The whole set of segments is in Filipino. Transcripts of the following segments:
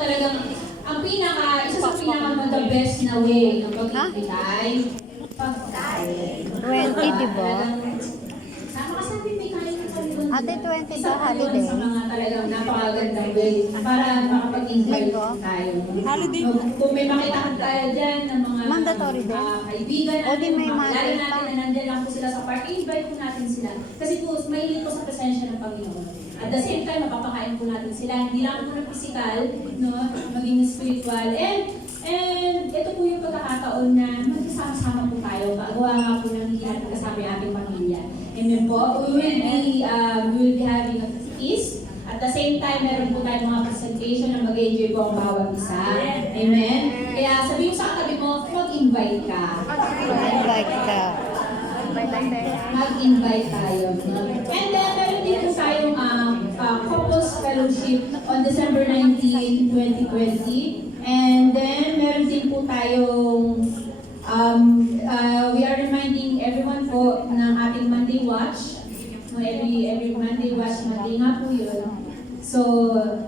talagang isa sa pinaka the best na way ng pag-ibig ay pagkain. 20, di ba? Sama kasi may kain ng kaliwan. Ate, 20 Isa daw po yun holiday. sa mga talagang napakagandang way para makapag-invite tayo. Holiday. Kung may makita tayo dyan ng mga Mandatory din. kaibigan O, di may natin, money lalo pa. natin na nandyan lang po sila sa park, invite po natin sila. Kasi po, mahilig po sa presensya ng Panginoon. At the same time, mapapakain po natin sila. Hindi lang po na physical, no? Maging spiritual. And ito po yung pagkakataon na magkasama-sama po tayo. Pagawa nga po ng hindi natin kasama yung ating pamilya. Amen po. We will be having a feast. At the same time, meron po tayong mga presentation na mag-enjoy po ang bawat isa. Amen? Kaya sabi mo sa katabi mo, mag-invite ka. Invite ka. Mag-invite tayo. No? And then, meron din po tayong couples fellowship on December 19, 2020. And then, meron din po tayong, we are reminding everyone po ng ating Monday Watch. No, every Monday Watch, Monday nga po yun. So,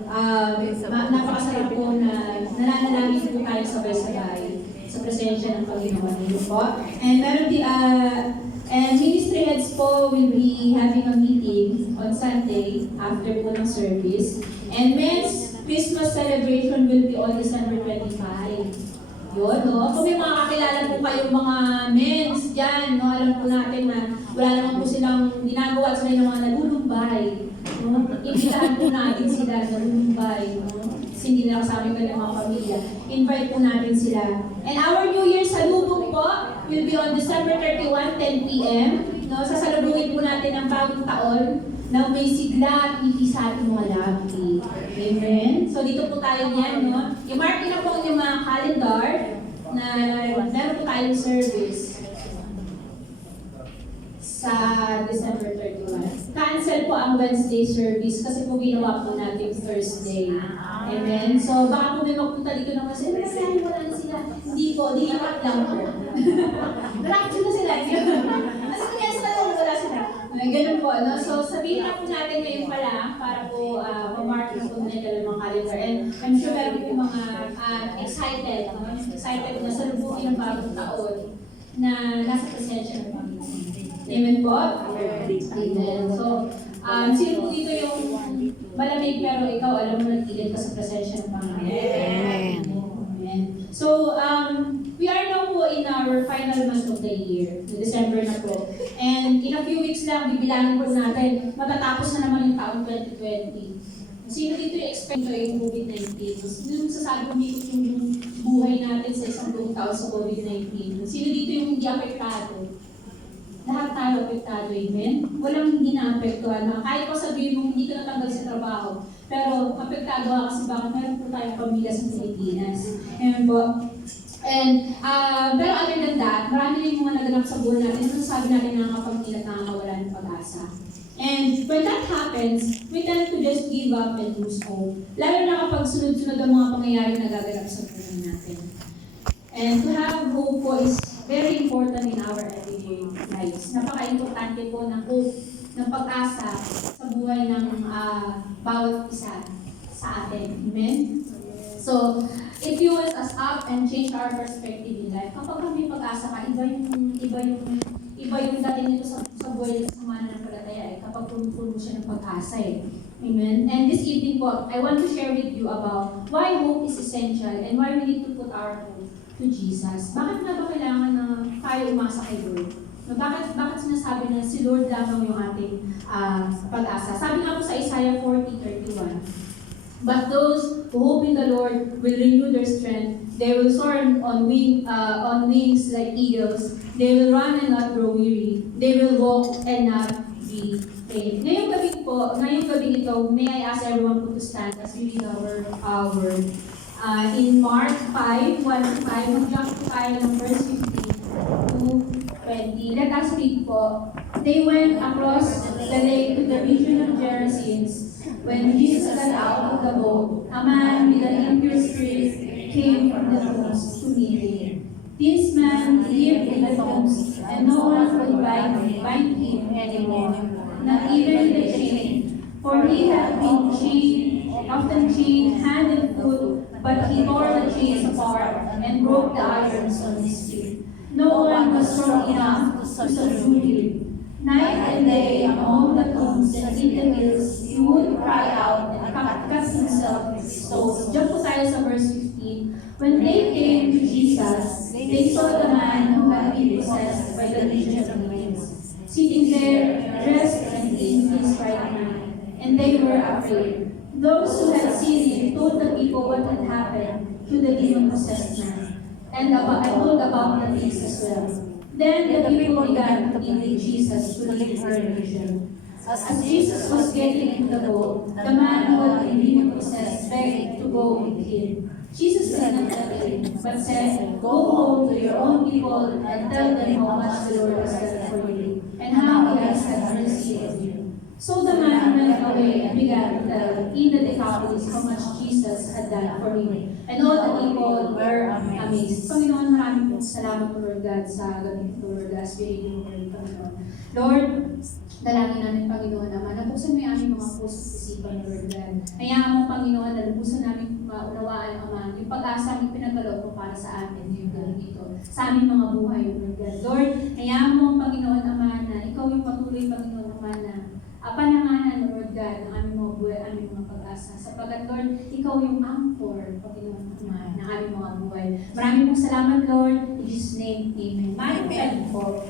napakasarap po na nananalangin po tayo sabay-sabay sa presensya ng Panginoon. Yun po. And meron din, and ministry heads po will be having a meeting on Sunday after po ng service. And men's Christmas celebration will be on December 25. Yun, no? Kung may mga kakilala po kayong mga men's dyan, no? Alam po natin na wala naman po silang ginagawa at sila yung mga nalulumbay. No? Imbitahan po natin sila nalulumbay. No? Kasi hindi nila kasama yung kanilang mga pamilya. Invite po natin sila. And our New Year salubong po will be on December 31, 10 p.m. No? Sasalubungin po natin ang bagong taon na may sigla at ngiti sa ating mga labi. Amen? So dito po tayo niyan, no? I-mark na po yung mga calendar na meron po tayong service sa December 31. Cancel po ang Wednesday service kasi po ginawa po natin Thursday. Amen? So baka po may magpunta dito na kasi, wala na sila. Hindi po, di-impact lang po. Nalakit na sila. Kasi kaya sila wala sila. Ganun po, no? So, sabihin na po natin ngayon pala para po ma-mark na po nila ng mga calendar. And I'm sure meron po mga excited, no? Excited na salubungin ng bagong taon na nasa presensya ng Panginoon. Amen po? Amen. So, sino po dito yung malamig pero ikaw alam mo nagtigil ka sa presensya ng Panginoon? Amen. Amen. So, we are now po in our final month of the year, December na po. And in a few weeks lang, bibilangin po natin, matatapos na naman yung taong 2020. Sino dito yung expect yung COVID-19? Sino sasabi umikot yung buhay natin sa isang buong taon sa COVID-19? Sino dito yung hindi apektado? Lahat tayo apektado, amen? Walang hindi na-apektuhan. Kahit pa sabihin mo, hindi ka natanggal sa trabaho. Pero apektado ka kasi bakit meron po tayong pamilya sa Pilipinas. Amen po? And, pero other than that, marami rin mga naganap sa buhay natin. Sabi natin na nakakapagkilat na nakakawala ng pag-asa. And when that happens, we tend to just give up and lose hope. Lalo na kapag sunod-sunod ang mga pangyayari na gaganap sa buhay natin. And to have hope po is very important in our everyday lives. Napaka-importante po ng hope, ng pag-asa sa buhay ng bawat isa sa atin. Amen? So, it fuels us up and change our perspective in life. Kapag may pag-asa ka, iba yung dating nito sa buhay sa mga nanampalataya kapag puno siya ng pag-asa Amen? And this evening po, I want to share with you about why hope is essential and why we need to put our hope to Jesus. Bakit nga ba kailangan na tayo umasa kay Lord? Bakit sinasabi na si Lord lamang yung ating pag-asa? Sabi nga po sa Isaiah 40:31, but those who hope in the Lord will renew their strength. They will soar on wings like eagles. They will run and not grow weary. They will walk and not be faint. Ngayong gabi ito, may I ask everyone to stand as we read our word. In Mark 5:1-5, mag-jump po tayo ng verse 15 to 20. Let us read po. They went across the lake to the region of Gerasenes. When Jesus got out of the boat, a man with an impure spirit came from the tombs to meet him. This man lived in the tombs, and no one could bind him anymore, not even with a chain, for he had been often chained hand and foot but he tore the chains apart and broke the irons on his feet. No one was strong enough to subdue him. Night and day among the tombs and in the hills, he would cry out and cut himself with stones. Jump po tayo sa verse 15. When they came to Jesus, they saw the man who had been possessed by the legion of demons, sitting there, dressed and in his right mind, and they were afraid. Those who had seen him told the people what had happened to the demon-possessed man, and told about the things as well. Then the people began to plead Jesus to leave her religion. As Jesus was getting into the boat, the man who had been demon-possessed begged to go with him. Jesus did not let him, but said, "Go home to your own people and tell them how much the Lord has done for you, and how he has had mercy on you." So the man went away and began to tell in the Decapolis how much Jesus had done for him. And all the people were amazed. Panginoon, maraming po salamat po, Lord God, sa gabi ito, Lord God, as we read your word, Panginoon. Lord, dalangin namin, Panginoon, naman, nabusan mo yung aming mga puso at isipan, Lord God. Hayaan mo, Panginoon, na nabusan namin maunawaan, Ama, yung pag-asa ang pinagkaloob mo para sa amin ngayong gabi ito, sa aming mga buhay, Lord God. Lord, hayaan mo, Panginoon, Ama, na ikaw yung patuloy, Panginoon, Ama, na pananganan, Lord God, ng aming mga buhay, aming mga pag-asa. Sapagat, Lord, ikaw yung anchor, Panginoon, Ama, ng aming mga buhay. Maraming pong salamat, Lord. In Jesus' name, Amen. Amen po.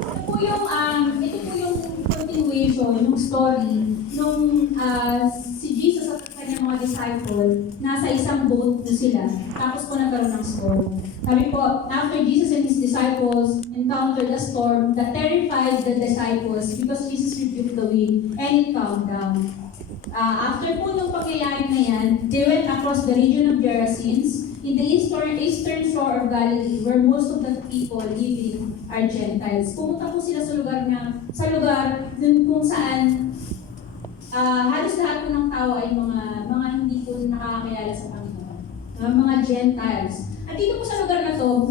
Ito po yung continuation, yung story, nung si Jesus at kanyang mga disciple, nasa isang boat po sila, tapos po nagkaroon ng storm. Sabi po, after Jesus and his disciples encountered a storm that terrified the disciples because Jesus rebuked the wind and it calmed down. After po nung pangyayari na yan, they went across the region of Gerasenes in the eastern shore of Galilee, where most of the people living are Gentiles. Pumunta po sila sa lugar dun kung saan halos lahat po ng tao ay mga hindi po nakakakilala sa Panginoon. Mga Gentiles. At dito po sa lugar na to,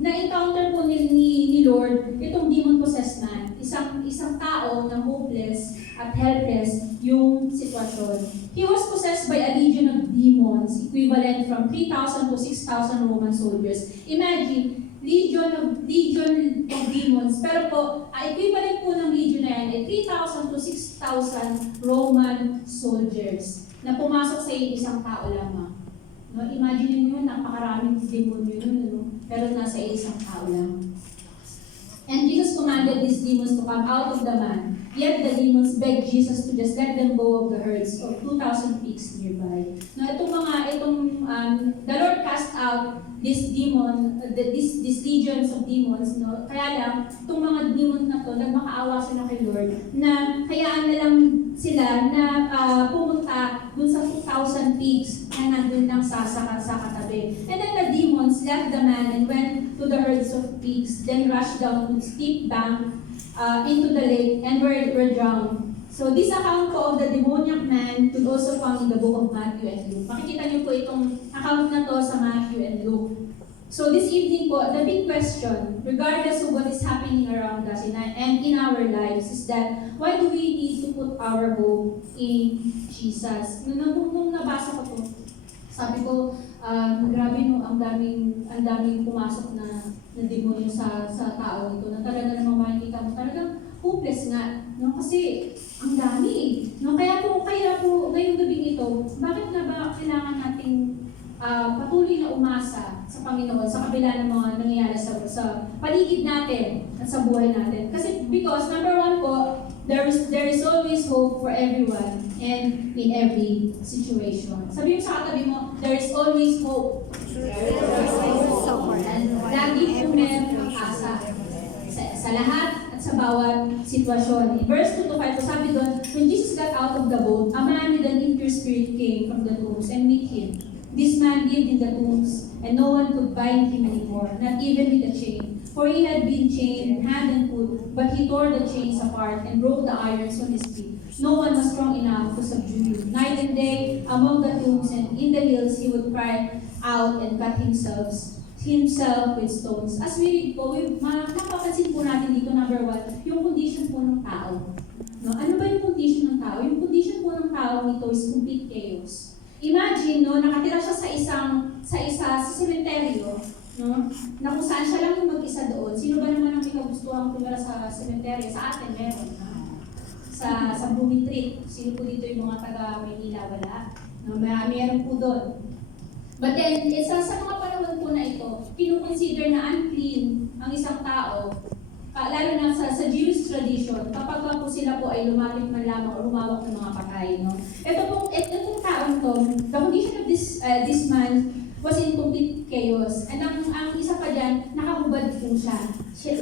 na-encounter po ni Lord itong demon-possessed man. Isang tao na hopeless at helpless yung sitwasyon. He was possessed by a legion of demons, equivalent from 3,000 to 6,000 Roman soldiers. Imagine, legion of demons. Pero po, equivalent po ng legion na yan ay 3,000 to 6,000 Roman soldiers na pumasok sa isang tao lamang. No, imagine niyo, napakaraming demonyo yun, no? Pero nasa isang tao lang. And Jesus commanded these demons to come out of the man. Yet the demons begged Jesus to just let them go of the herds of 2,000 pigs nearby. No, the Lord cast out this demon, these legions of demons, no? Kaya lang, itong mga demons na to, nagmakaawa sila kay Lord, na hayaan na lang sila na pumunta dun sa 2,000 pigs na nandun lang sa katabi. And then the demons left the man and went to the herds of pigs, then rushed down to steep bank into the lake and were drowned. So this account po of the demoniac man could also found in the book of Matthew and Luke. Makikita niyo po itong account na to sa Matthew and Luke. So this evening po, the big question, regardless of what is happening around us and in our lives, is that why do we need to put our hope in Jesus? Nung nabasa ko po, sabi ko, grabe no, ang daming pumasok na demonyo sa tao ito, na talaga namang makikita mo, talagang hopeless nga, no? Kasi ang dami, no? Kaya po ngayong gabing ito, bakit na ba kailangan nating patuloy na umasa sa Panginoon sa kabila ng mga nangyayari sa paligid natin at sa buhay natin? Kasi because number one po, there is always hope for everyone and in every situation. Sabi mo sa katabi mo, there is always hope. Lagi po meron pag-asa sa lahat at sa bawat sitwasyon. In verse 2 to 5, sabi doon, when Jesus got out of the boat, a man with an impure spirit came from the tombs and met him. This man lived in the tombs, and no one could bind him anymore, not even with a chain. For he had been chained hand and foot, but he tore the chains apart and broke the irons on his feet. No one was strong enough to subdue him. Night and day, among the tombs and in the hills, he would cry out and cut himself with stones. As we read po, napapansin po natin dito, number one, yung condition po ng tao. No? Ano ba yung condition ng tao? Yung condition po ng tao taong ito is complete chaos. Imagine, no, nakatira siya sa sementeryo, no, na kung saan siya lang yung mag-isa doon. Sino ba naman ang ikagustuhan tumira sa sementeryo? Sa atin, meron. Sa Bumitrit, sino po dito yung mga taga-Maynila? Wala. No, meron po doon. But then, sa mga panahon po na ito, kinukonsider na unclean ang isang tao, lalo na sa Jewish tradition, kapag po sila po ay lumapit man lamang o humawak ng mga patay. No? Itong taong to, the condition of this man was in complete chaos. And ang isa pa dyan, nakahubad po siya.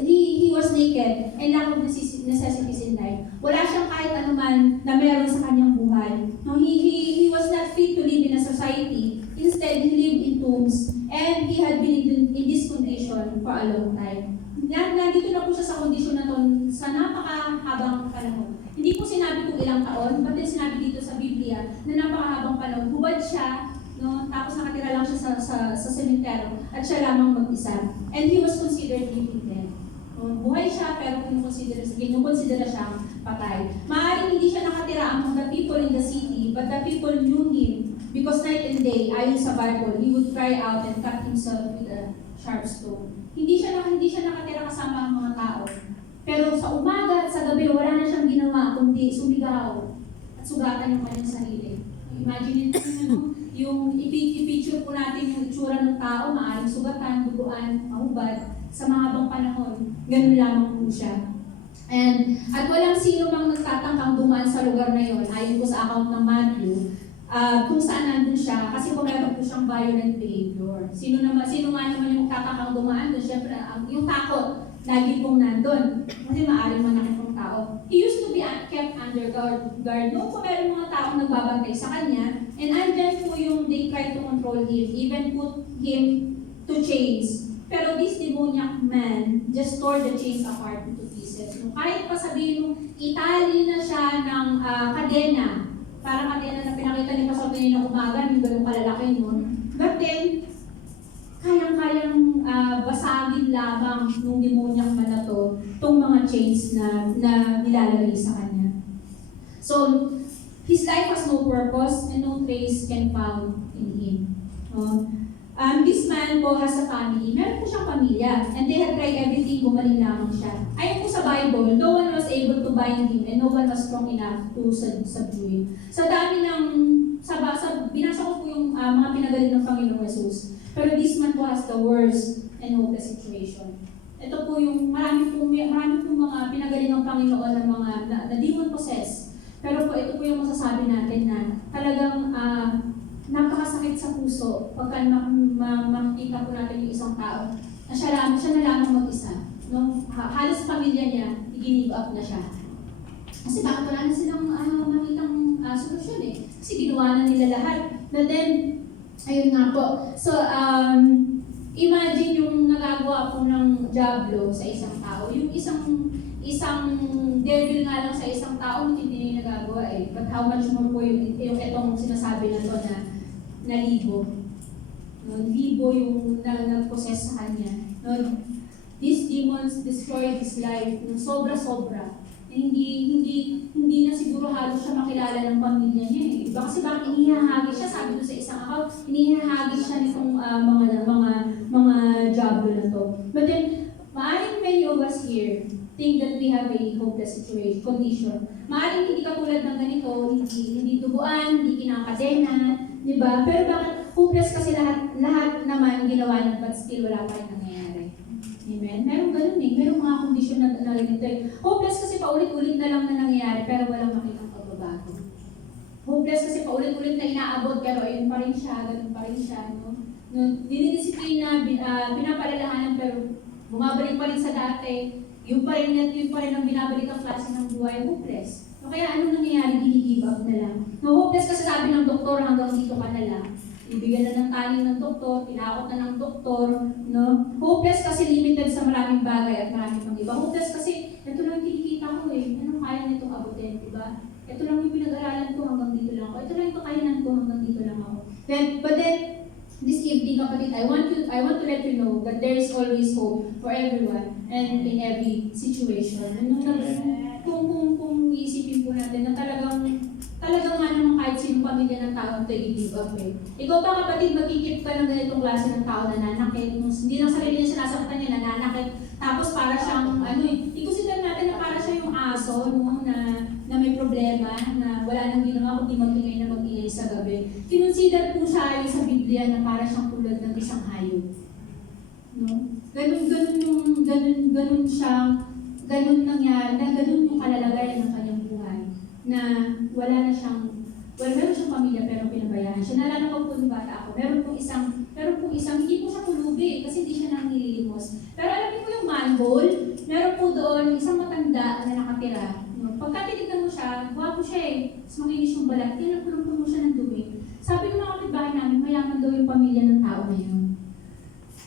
He was naked and lack of necessities in life. Wala siyang kahit anuman na meron sa kanyang buhay. No, he was not fit to live in a society. Instead, he lived in tombs and he had been in this condition for a long time. Nandito na po siya sa kondisyon na to sa napakahabang panahon. Hindi po sinabi kung ilang taon, but then sinabi dito sa Biblia na napakahabang panahon. Hubad siya, no? Tapos nakatira lang siya sa sementeryo at siya lamang mag-isa. And he was considered living dead. Buhay siya pero kinukonsidera siyang patay. Maaaring hindi siya nakatira among the people in the city, but the people knew him because night and day, ayon sa Bible, he would cry out and cut himself with a sharp stone. Hindi siya nakatira kasama ang mga tao. Pero sa umaga at sa gabi, wala na siyang ginawa kundi sumigaw at sugatan yung kanyang sarili. Imagine yung i-picture po natin yung itsura ng tao, maaaring sugatan, duguan, mahubad, sa mahabang panahon. Ganun lamang po siya. At walang sino mang nagtatangkang dumaan sa lugar na yon, ayon po sa account ng Matthew, kung saan nandun siya, kasi kung meron po siyang violent behavior. Sino nga naman yung tatakang dumaan doon? Siyempre, yung takot, lagi pong nandun. Kasi maaaring manakit ng tao. He used to be kept under guard. Noon po meron mga taong nagbabantay sa kanya, and andyan po yung they try to control him, even put him to chains. Pero this demoniac man just tore the chains apart into pieces. Kahit pa sabihin mo, itali na siya ng kadena, parang kadena na pinakita ni Pastor na umaga, yung ganun kalalaki nun. But then, kayang-kayang basagin lamang nung demoniac man na to, itong mga chains na nilalagay sa kanya. So, his life has no purpose and no trace can found in him. This man po has a family. Meron po siyang pamilya. And they had tried everything, gumaling lamang siya. Ayon po sa Bible, no one was able to bind him and no one was strong enough to subdue him. Sa dami ng, binasa ko po yung mga pinagaling ng Panginoong Jesus. Pero this man po has the worst and hopeless situation. Ito po yung marami po mga pinagaling ng Panginoon ng mga na demon possessed. Pero po ito po yung masasabi natin na talagang napakasakit sa puso pagka makikita po natin yung isang tao na siya na lamang mag-isa. No? Halos pamilya niya, i-give up na siya. Kasi bakit wala na silang makitang solusyon eh. Kasi ginawa na nila lahat. But then, ayun nga po. So, imagine yung nagagawa po ng diablo sa isang tao. Yung isang devil nga lang sa isang tao, hindi na nagagawa eh. But how much more po yung itong sinasabi na to na libo. Libo yung nag-possess sa kanya. These demons destroyed his life ng sobra-sobra. Hindi na siguro halos siya makilala ng pamilya niya eh. Iba kasi bakit inihahagi siya, sabi ko sa isang account, inihahagi siya nitong mga diablo na to. But then, maaaring many of us here think that we have a hopeless condition. Maaaring hindi katulad ng ganito, hindi tubuan, hindi kinakadena, di ba? Pero bakit hopeless kasi lahat naman ginawa niya, but still wala pa rin nangyayari. Amen? Meron ganun eh. Meron mga kondisyon na ganito eh. Hopeless kasi paulit-ulit na lang na nangyayari, pero walang makitang pagbabago. Hopeless kasi paulit-ulit na inaabot, pero ayun pa rin siya, ganun pa rin siya. No? Dinidisiplina, pinapalalahanan, pero bumabalik pa rin sa dati. Yung pa rin ang binabalik ang klase ng buhay, hopeless. So, kaya ano nangyayari, gini-give up na lang. No, hopeless kasi sabi ng doktor, hanggang dito ka na lang. Ibigyan na ng taling ng doktor, pinakot na ng doktor, no? Hopeless kasi limited sa maraming bagay at maraming pang iba. Hopeless kasi, ito lang kinikita ko eh. Anong kaya nitong abutin, di ba? Ito lang yung pinag-aralan ko, hanggang dito lang ako. Ito lang yung kakayanan ko, hanggang dito lang ako. But then, this evening, kapatid, I want to let you know that there is always hope for everyone and in every situation. Kung iisipin po natin na talagang nga naman kahit pamilya ng tao ito i-give up eh. Ikaw ba kapatid, magkikip ka ng ganitong klase ng tao na nanakit, hindi lang sarili niya sinasaktan niya, nananakit, tapos para siyang, i-consider natin na para siya yung aso, no, na may problema, na wala nang ginawa kundi mag-ingay na mag-ingay sa gabi. Kinonsider po siya sa Biblia na para siyang tulad ng isang hayop. No? Ganun siya, ganun nangyari, ganun yung kalalagayan ng kanyang buhay. Na meron siyang pamilya pero pinabayaan siya. Naalala ko po nung bata ako, meron pong isang, hindi po siya kulubi kasi hindi siya nang nililimos. Pero alam niyo po yung manhole, meron po doon isang matanda na nakatira. No? Pagka tinignan mo siya, gwapo siya eh. Mas makinis yung balat, kaya nagpunong-puno siya ng dumi. Sabi ng mga kapitbahay namin, mayaman daw yung pamilya ng tao na yun.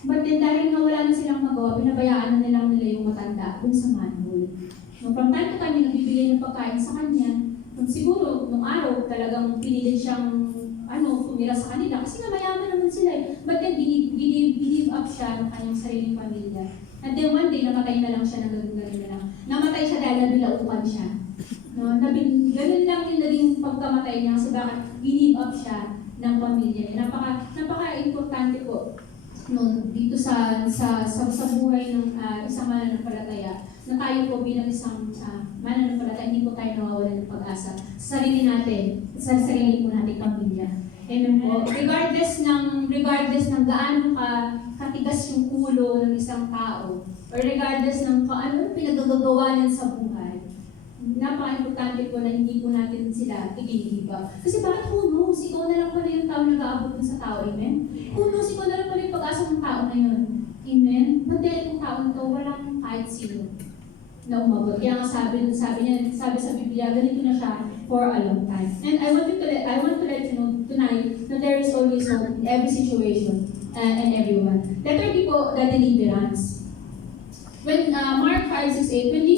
But then dahil nga wala na silang magawa, pinabayaan na nilang nila yung matanda dun sa manhole. No, from time to time, nagbibigay ng pagkain sa kanya. Siguro, nung araw, talagang pinilit siyang tumira sa kanila kasi nga mayaman naman sila eh. But then, believe up siya ng kanyang sariling pamilya. And then one day, namatay na lang siya ng ganun na lang. Namatay siya dahil nabilaukan siya. No, ganun lang yung naging pagkamatay niya kasi bakit believe up siya ng pamilya niya. Napaka-importante po dito sa buhay ng isang mananampalataya na tayo po bilang isang mananampalataya, hindi po tayo nawawalan ng pag-asa sa sarili natin, sa sarili po nating pamilya. Amen po. Regardless ng gaano katigas yung ulo ng isang tao, or regardless ng ano pinagagagawa niyan sa buhay, napaka-importante po na hindi po natin sila i-give-up. Kasi bakit who knows? Ikaw na lang pala yung tao na nag-aabot sa tao. Amen? Who knows? Ikaw na lang pala yung pag-asa ng tao na yun. Amen? But dahil itong tao na ito, walang kahit sino na umabot. Kaya nga sabi sa Biblia, ganito na siya for a long time. And I want to let you know tonight that there is always hope in every situation and everyone. Letter B po, the deliverance. When Mark 5:6-8, when he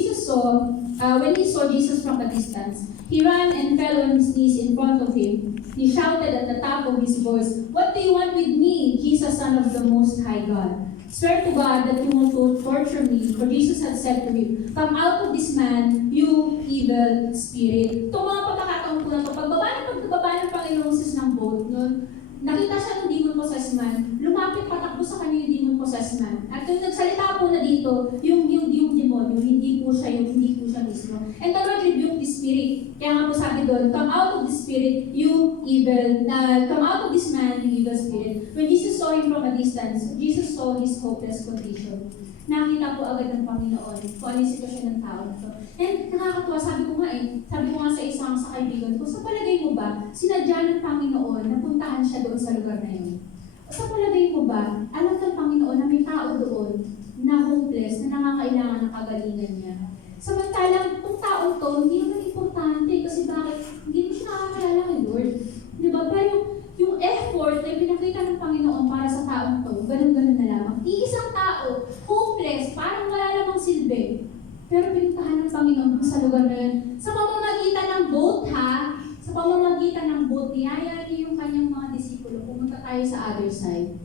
saw Jesus from a distance, he ran and fell on his knees in front of him. He shouted at the top of his voice, "What do you want with me, Jesus, Son of the Most High God? Swear to God that you won't torture me." For Jesus had said to him, "Come out of this man, you evil spirit." Itong mga pagkakataon po na ito, pagbaba ng Panginoong Jesus ng boat, nakita siya ng demon-possessed man, lumapit patakbo sa kanya yung demon-possessed man. At yung nagsalita po na dito, yung demonyo, hindi po siya mismo. And the Lord rebuked the spirit. Kaya nga po sabi doon, "Come out of the spirit, you evil, come out of this man, you evil spirit." When Jesus saw him from a distance, Jesus saw his hopeless condition. Nakita po agad ng Panginoon kung ano yung sitwasyon ng tao ito. And nakakatuwa, sabi ko nga sa isang kaibigan ko, sa palagay mo ba, sinadya ng Panginoon na puntahan siya doon sa lugar na yun? Sa palagay mo ba, alam ng Panginoon na may tao doon na hopeless, na nangangailangan ng kagalingan niya? Samantalang, itong taong to, hindi naman importante kasi bakit? Hindi mo siya nakakilala kay Lord. Diba? Pero yung effort na pinakita ng Panginoon para sa taong to, ganun-ganun na lamang. Iisang tao, hopeless, parang wala namang silbi. Pero pinuntahan ng Panginoon sa lugar na yun. Sa pamamagitan ng boat, sa pamamagitan ng boat, niyaya niya yung kanyang mga disipulo, pumunta tayo sa other side.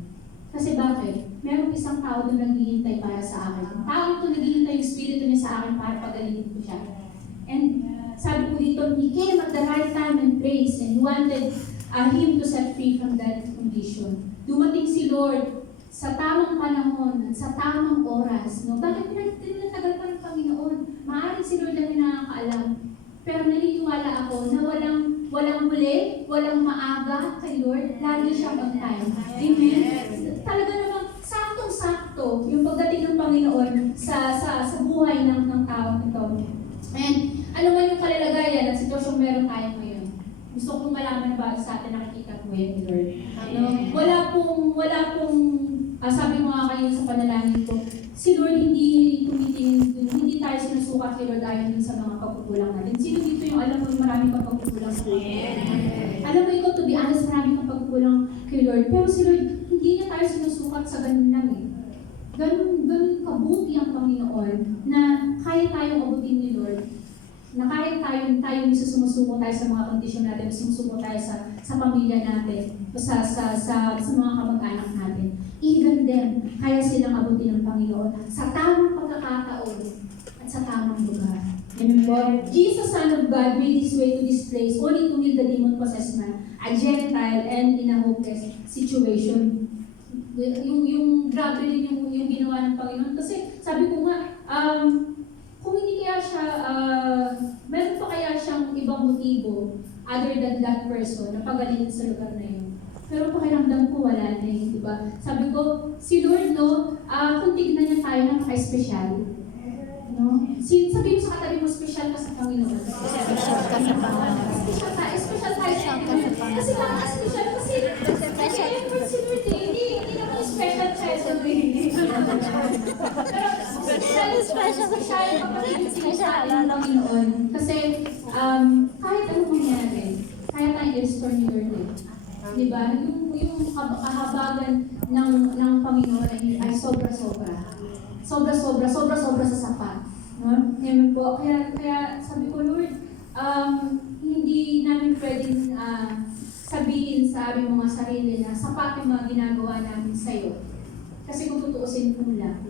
Kasi bakit? Merong isang tao doon naghihintay para sa akin. Ang tao ito naghihintay yung spirito niya sa akin para pagalingin ko siya. And sabi ko dito, he came at the right time and praise, and he wanted him to set free from that condition. Dumating si Lord sa tamang panahon at sa tamang oras. No? Bakit pinagtagal pa ng Panginoon? Maaaring si Lord lang nakakaalam. Pero naniniwala ako na walang huli, walang maaga kay Lord, lagi siyang on time. Amen? Talaga namang saktong-sakto yung pagdating ng Panginoon sa buhay ng tao ito. And ano man yung kalalagayan at sitwasyong meron tayo ngayon, gusto kong malaman na ba sa atin nakikita po yan ni Lord. Wala pong sabi mo nga kayo sa panalangin ko, si Lord hindi tayo sinusukat kay Lord ayon sa mga pagkukulang natin. Sino dito yung alam mo marami kang pagkukulang sa Lord? Alam mo ikaw, to be honest, marami kang pagkukulang kay Lord. Pero si Lord, hindi niya tayo sinusukat sa ganun lang eh. Ganun kabuti ang Panginoon na kaya tayong abutin ni Lord. Na kahit tayo mismo sumusuko tayo sa mga kondisyon natin, sumusuko tayo sa pamilya natin, sa mga kamag-anak natin. Even them, kaya silang abutin ng Panginoon sa tamang pagkakataon at sa tamang lugar. Amen po. Jesus, Son of God, made His way to this place only to heal the demon-possessed man, a Gentile and in a hopeless situation. Yung grabe din yung ginawa ng Panginoon. Kasi sabi ko nga, kung hindi kaya siya, meron pa kaya siyang ibang motibo other than that person na pagalingin sa lugar na yun. Pero pakiramdam ko wala na yun, di ba? Sabi ko, si Lord, no, kung tignan niya tayo, napaka-espesyal. No? Sabi mo sa katabi mo, special ka sa Panginoon. Special ka sa Panginoon. Special tayo sa Panginoon. Kasi baka special kasi effort si Lord eh. Hindi naman special siya sa Pero special kapag special ng Panginoon. Kasi kahit anong mangyari, kaya tayong i-restore ni Lord eh. Diba? Yung kahabagan ng Panginoon ay sobra-sobra. Sobra-sobra sa sapat. No? Amen po. Kaya sabi ko, Lord, hindi namin pwedeng sabihin sa aming mga sarili na sapat yung mga ginagawa namin sa'yo. Kasi kung tutuusin ko lang.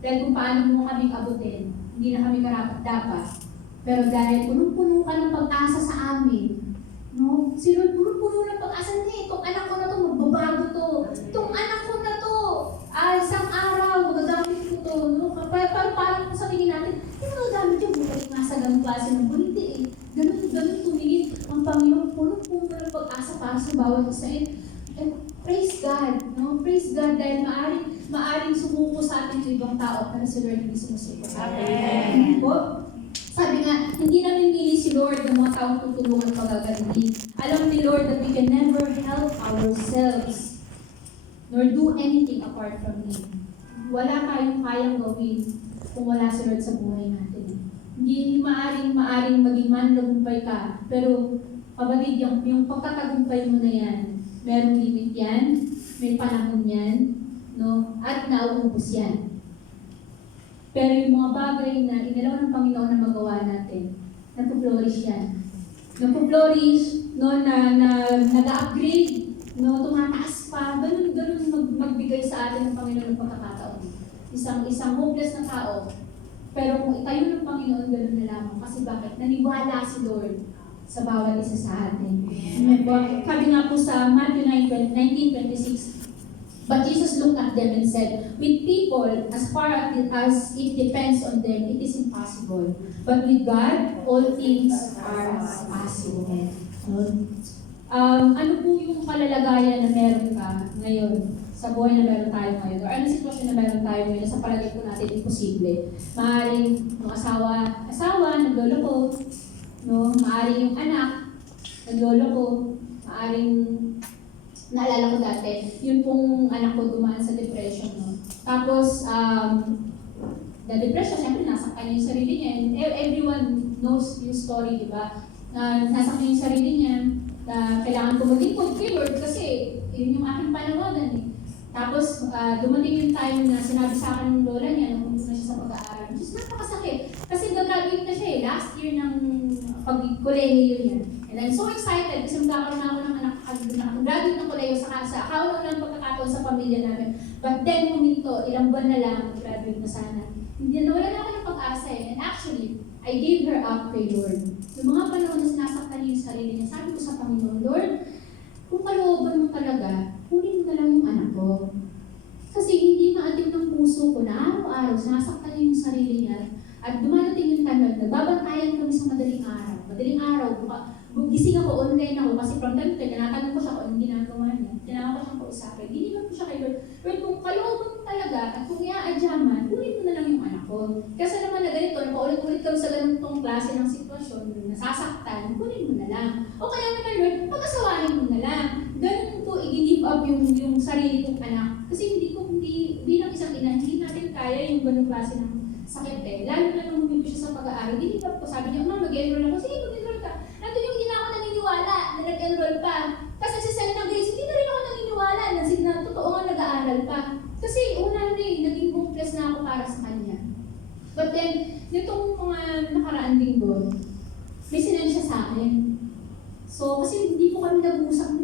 Dahil kung paano mo kami abutin, hindi na kami karapat-dapat. Pero dahil punong-puno ka ng pag-asa sa amin, no? Si Lord, punong-puno ng pag-asa niya. Itong anak ko na to, magbabago to. Itong anak ko na to, isang araw, magagamit ko to. No? Parang sa tingin natin, yung magagamit yung bukalik nga sa ganong klase ng buliti eh. Ganun tumingin ang Panginoon, punong-puno ng pag-asa para sa bawat isa. And praise God, no? Praise God dahil maaring sumuko sa atin yung ibang tao para si Lord hindi sumusuko sa atin. Amen. Po? Sabi nga, hindi namin nili si Lord ng mga taong tutulungan pagagaling. Alam ni Lord that we can never help ourselves nor do anything apart from Him. Wala tayong kayang gawin kung wala si Lord sa buhay natin. Hindi maaring maging manlagumpay ka, pero kapatid, yung pagkatagumpay mo na yan, merong limit yan, may panahon yan, no? At nauubos yan. Pero yung mga bagay na inalaw ng Panginoon na magawa natin, nagpo-flourish yan. Nagpo-flourish, no, na nag-upgrade, no, tumataas pa, ganun magbigay sa atin ng Panginoon ng pagkakataon. Isang hopeless na tao, pero kung itayo ng Panginoon, ganun na lamang. Kasi bakit? Naniwala si Lord sa bawat isa sa atin. Sabi nga po sa Matthew 19:26, but Jesus looked at them and said, with people, as far as it depends on them, it is impossible. But with God, all things are possible. Ano po yung kalalagayan na meron ka ngayon? Sa buhay na meron tayo ngayon? Or anong sitwasyon na meron tayo ngayon na sa palagay po natin imposible? Maaaring yung asawa, nagloloko, no? Maaaring yung anak, nagloloko, maaaring naalala ko dati, yun pong anak ko dumaan sa depression, no? Tapos, na-depression, syempre nasaktan niya yung sarili niya. And everyone knows yung story, di ba? Nasaktan niya yung sarili niya, na kailangan ko mag-input kay Lord kasi yun yung aking panawagan eh. Tapos, dumating yung time na sinabi sa akin ng lola niya nung pumunta na siya sa pag-aaral. Diyos, napakasakit. Kasi gagraduate na siya eh, last year ng pag-kolehiyo niya. And I'm so excited kasi magkakaroon ako ng anak, graduate ng kolehiyo sa kauna ng pagkakataon sa pamilya namin. But then, huminto, ilang buwan na lang, graduate na sana. Hindi na wala na ako ng pag-asa eh. And actually, I gave her up kay Lord. Yung mga panahon na sinasaktan niya yung sarili niya, sabi ko sa Panginoon, Lord, kung kalooban mo talaga, kunin mo na lang yung anak ko. Kasi hindi maatim ng puso ko na araw-araw, sinasaktan niya yung sarili niya. At dumadating yung time na nagbabantayan kami sa madaling araw. Madaling araw, gising ako, online ako, kasi from time to time, tinatanong ko siya kung anong ginagawa niya. Tinawag ko siyang kausapin. Diniwan ko siya kay Lord. Lord, kung kalooban mo talaga, at kung iaadyaman, kunin mo na lang yung anak ko. Kasi naman na ganito, paulit-ulit kami sa ganitong klase ng sitwasyon, nasasaktan, kunin mo na lang. O kaya naman, Lord, pag-asawahin mo na lang. Ganun po, i-give up yung sarili kong anak. Kasi hindi bilang isang ina, hindi natin kaya yung ganung klase ng sakit eh. Lalo na nung huminto siya sa pag-aaral, hindi pa po sabi niya, mag-enroll ako. Sige, mag-enroll ka. Nandun yung hindi na ako naniniwala na nag-enroll pa. Tapos nagsisend ng grades, hindi na rin ako naniniwala na totoo nga nag-aaral pa. Kasi una na eh, naging hopeless na ako para sa kanya. But then, nitong mga nakaraan linggo, may sinend siya sa akin. So, kasi hindi po kami nag-uusap.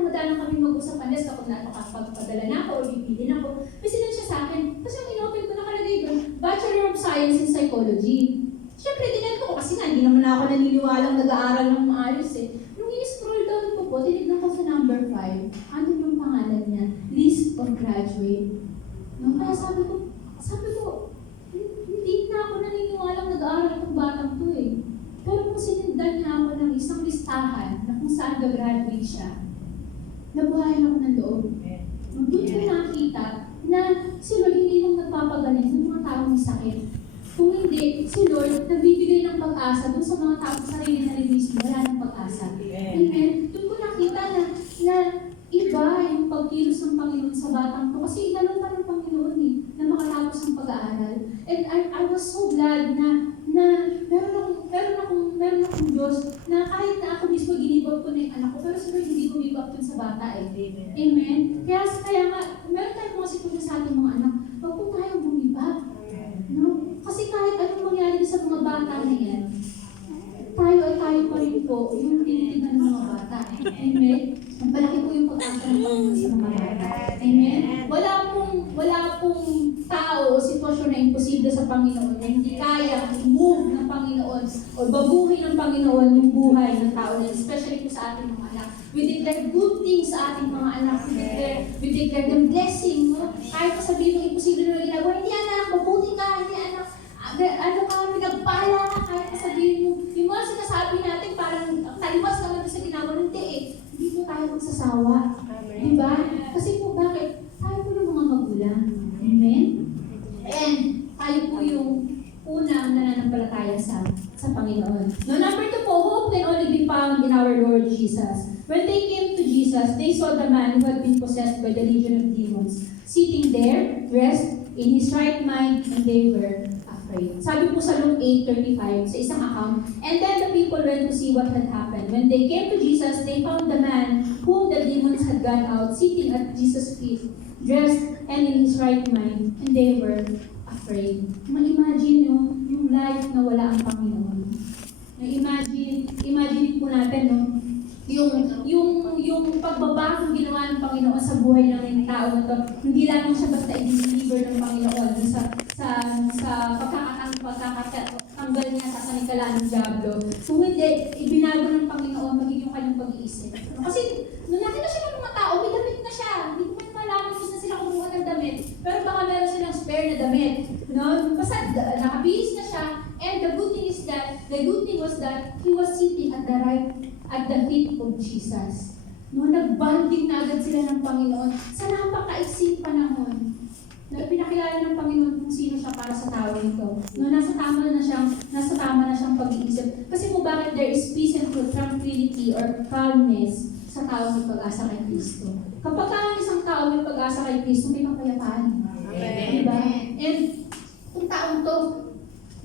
Madalang kami mag-usap unless kapag nakapagpadala na ako o bibili na ako. May sinend siya sa akin. Kasi yung in-open ko nakalagay doon, Bachelor of Science in Psychology. Siyempre, dinad ko kasi nga, hindi naman ako naniniwalang nag-aaral ng maayos eh. Nung i-scroll down ko po, tinignan ko sa number 5, ano yung pangalan niya? List of graduate. No, kaya sabi ko, hindi na ako naniniwalang nag-aaral itong batang to eh. Pero kung sinundan niya ako ng isang listahan na kung saan gagraduate siya, nabuhayan ako ng loob. Doon ko nakita na si Lord hindi lang nagpapagaling sa mga taong may sakit. Kung hindi, si Lord nagbibigay ng pag-asa doon sa mga taong sarili na rin mismo, wala ng pag-asa. Amen. Doon ko nakita na iba yung pagkilos ng Panginoon sa batang ko. Kasi inalong pa ng Panginoon eh, na makatapos ng pag-aaral. And I was so glad na meron akong Diyos na kahit na ako mismo ginibag ko na yung anak ko, pero si Lord hindi ko give-up dun sa bata eh. Amen. Kaya nga, meron tayong mga sitwasyon sa ating mga anak, huwag po tayong bumibag. No? Kasi kahit anong mangyari sa mga bata na yan, tayo pa rin po yung tinitignan ng mga bata. Amen. Ang palaki po yung pag-asa ng Panginoon sa mga bata. Amen. Wala pong tao o sitwasyon na imposible sa Panginoon na hindi kaya i-move ng Panginoon o baguhin ng Panginoon yung buhay ng tao na, especially po sa ating mga anak. We declare good things sa ating mga anak. We declare them blessing. No? Kahit sabihin mo imposible na ginagawa, hindi anak, mabuti ka, hindi anak, ano ka, pinagpala ka, kahit sabihin mo, yung mga sinasabi natin parang taliwas naman sa ginagawa, hindi eh. Hindi po tayo magsasawa. Diba? Kasi po bakit? Tayo po yung mga magulang. Amen? And tayo po yung unang nananampalataya sa Panginoon. No, number 2 po, hope can only be found in our Lord Jesus. When they came to Jesus, they saw the man who had been possessed by the legion of demons, sitting there, dressed in his right mind, and they were afraid. Sabi po sa Luke 8:35, sa isang account, and then the people went to see what had happened. When they came to Jesus, they found the man whom the demons had gone out, sitting at Jesus' feet, dressed and in his right mind, and they were afraid. Ma-imagine yung life na wala ang Panginoon. Imagine po natin, no? Yung pagbabagong ginawa ng Panginoon sa buhay ng tao na to, hindi lang siya basta i-deliver ng Panginoon sa pagkakatanggal niya sa kanikala ng Diablo. Kung hindi, ibinago ng Panginoon magiging kanyang pag-iisip. Kasi, nung nakita siya ng mga tao, may damit na siya. Hindi ko man malaman kung saan sila kumuha ng damit. Pero baka meron silang spare na damit. No? Basta nakabihis na siya. And the good thing was that he was sitting at the feet of Jesus. No, nagbanding na agad sila ng Panginoon sa napakaiksing panahon. Na pinakilala ng Panginoon kung sino siya para sa tao nito. No, nasa tama na siyang pag-iisip. Kasi kung bakit there is peace and tranquility or calmness sa tao may pag-asa kay Kristo. Kapag ang isang tao may pag-asa kay Kristo, may kapayapaan. Diba? And kung taong to,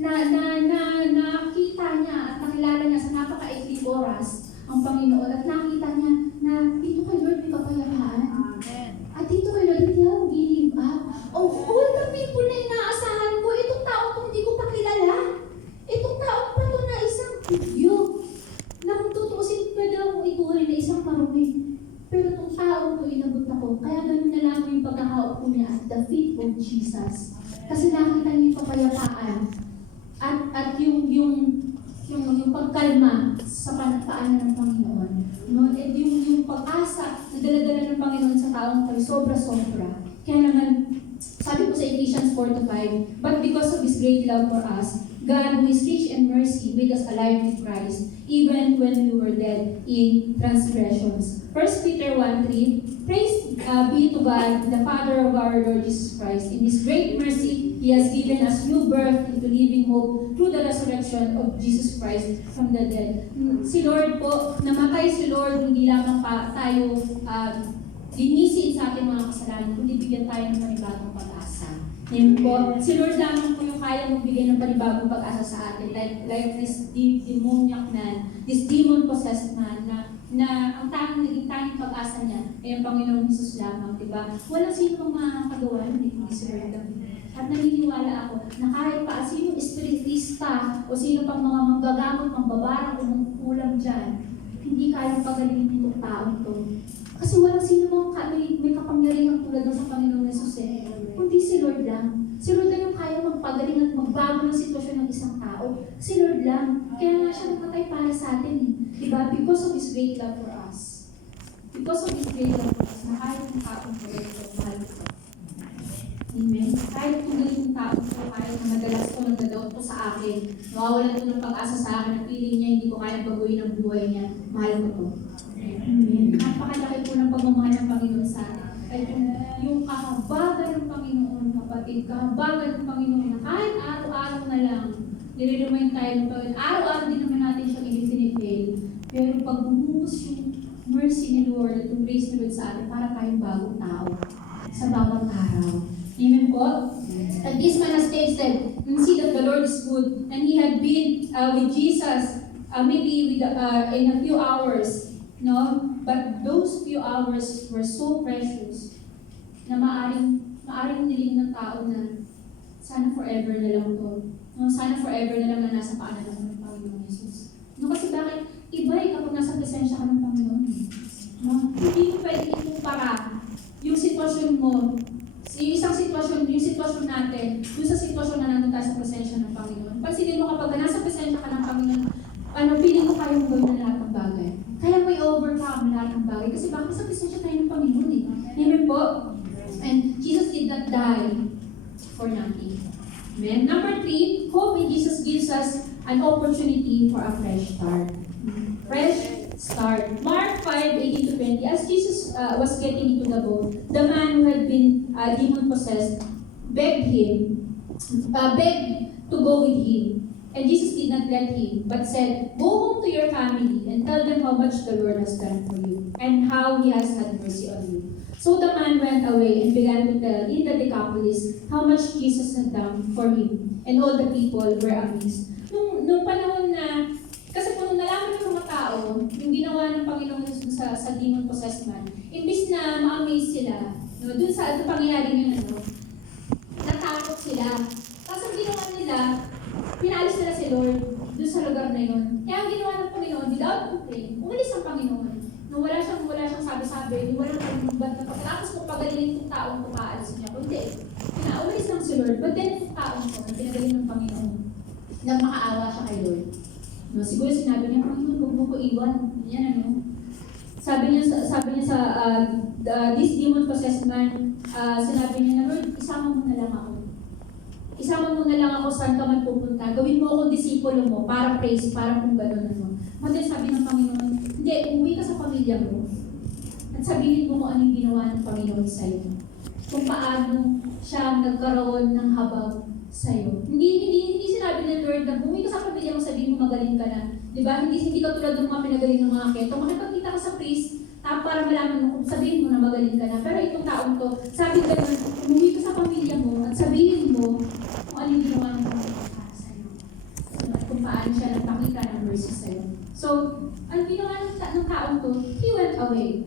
nakita niya at nakilala niya sa napakaikling oras ang Panginoon at nakita niya na dito kay Lord may kapayapaan. At dito kay Lord hindi ako give up. Of all the people na inaasahan ko, itong tao kung hindi ko pa kilala. Itong tao pa to na isang bigyo. Na kung tutuusin, pwede akong ituring na isang marumi. Pero itong tao to inabot ako. Kaya ganun na lang yung pagkakaupo niya at the feet of Jesus. Kasi nakita niya yung kapayapaan. At yung pagkalma sa panagpaanan ng Panginoon. No? At yung pag-asa na dala-dala ng Panginoon sa taong tayo, sobra-sobra. Kaya naman, sabi ko sa Ephesians 4:5, but because of His great love for us, God, who is rich in mercy, made us alive with Christ, even when we were dead in transgressions. 1 Peter 1:3, praise be to God, the Father of our Lord Jesus Christ. In His great mercy, He has given us new birth into living hope through the resurrection of Jesus Christ from the dead. Si Lord po, namatay si Lord, hindi lamang pa tayo linisin sa ating mga kasalanan, kundi bigyan tayo ng panibagong pag-asa. Yan po. Si Lord lamang po yung kaya magbigay ng panibagong pag-asa sa atin. Like this demoniac man, this demon-possessed man, na ang naging tanging pag-asa niya ay ang Panginoong Jesus lamang, diba? Walang sino pang makakagawa, hindi ko si Lord lang. At naniniwala ako na kahit pa sino espiritista o sino pang mga manggagamot, mangbabarang o mangkulang dyan, hindi kayang pagalingin itong taong to. Kasi walang sino mang may kapangyarihan tulad sa Panginoong Jesus kundi si Lord lang. Si Lord lang yung kaya magpagaling at magbago ng sitwasyon ng isang tao. Si Lord lang. Kaya nga siya namatay para sa atin eh. Diba? Because of His great love for us. Because of His great love for us, na kahit yung taong ko rin, mahal ko. Amen. Kahit kung ganitong tao ko, kahit na madalas ko nagdadoubt ko sa akin, nawawalan ko ng pag-asa sa akin, ang feeling niya, hindi ko kaya baguhin ang buhay niya, mahal ko to. Amen. Napakalaki po ng pagmamahal ng Panginoon sa atin. At yung kahabagan ng Panginoon, kapatid, kahabagan ng Panginoon na kahit araw-araw na lang, nire-remind tayo ng Panginoon, araw-araw din naman natin siyang i-fail. Pero pag bumuhos yung mercy ni Lord at yung grace ni Lord sa atin, para tayong bagong tao sa bawat araw. Amen po? And this man has tasted and see that the Lord is good, and he had been with Jesus maybe in a few hours, no? But those few hours were so precious na maaring niling ng tao na sana forever na lang to. No? Sana forever na lang na nasa paanan ng Panginoon Jesus. No? Kasi bakit? Iba kapag nasa presensya ka ng Panginoon. No? Hindi mo pwede ikumpara yung sitwasyon mo, yung sitwasyon natin, yung sa sitwasyon na nandun tayo sa presensya ng Panginoon. Pansinin mo kapag nasa presensya ka ng Panginoon, feeling ko kaya mo gawin na lahat ng bagay. Kaya mo i-overcome lahat ng bagay. Kasi bakit sa presensya tayo ng Panginoon eh. Amen po? And Jesus did not die for nothing. Amen? Number 3, hope in Jesus gives us an opportunity for a fresh start. Fresh start. Mark 5:18-20. As Jesus was getting into the boat, the man who had been demon-possessed begged to go with him. And Jesus did not let him, but said, "Go home to your family and tell them how much the Lord has done for you, and how He has had mercy on you." So the man went away and began to tell in the Decapolis how much Jesus had done for him, and all the people were amazed. Nung panahon na, kasi kung nalaman ng mga tao, yung ginawa ng Panginoon Jesus sa demon-possessed man, imbis na ma-amaze sila, no, dun sa pangyayari yun, natakot sila. Kasi ang ginawa nila, pinalis nila si Lord doon sa lugar na yun. Kaya ang ginawa ng Panginoon, without complaint, umalis ang Panginoon. Nung wala siyang sabi-sabi, nung walang pagbubat na pagkatapos kung pagalingin itong taong ko, kaalisin niya. Kundi, umalis lang si Lord. But then itong taong ko, na pinagaling ng Panginoon, nang makaawa siya kay Lord. No, siguro sinabi niya, Panginoon, huwag mo ko iwan. Yan Sabi niya sa this demon-possessed man, sinabi niya na, Lord, isama mo na lang ako. Isama mo na lang ako saan ka man pupunta. Gawin mo akong disipulo mo para praise, para kung gano'n. Madalas sabi ng Panginoon, hindi, umuwi ka sa pamilya mo at sabihin mo kung anong ginawa ng Panginoon sa iyo. Kung paano siya nagkaroon ng habag sa iyo. Hindi sinabi ng Lord na umuwi ka sa pamilya mo, sabihin mo magaling ka na. Diba? Hindi ka tulad ng mga pinagaling ng mga keto. Makipagkita ka sa priest, para malaman mo kung sabihin mo na magaling ka na. Pero itong taong to, sabi ka na, umuwi ka sa pamilya mo at sabihin mo kung anong ginawa ng Panginoon para sa iyo. At kung paano siya nagpakita ng mercy sa iyo. So, ang ginawa ng taong to, he went away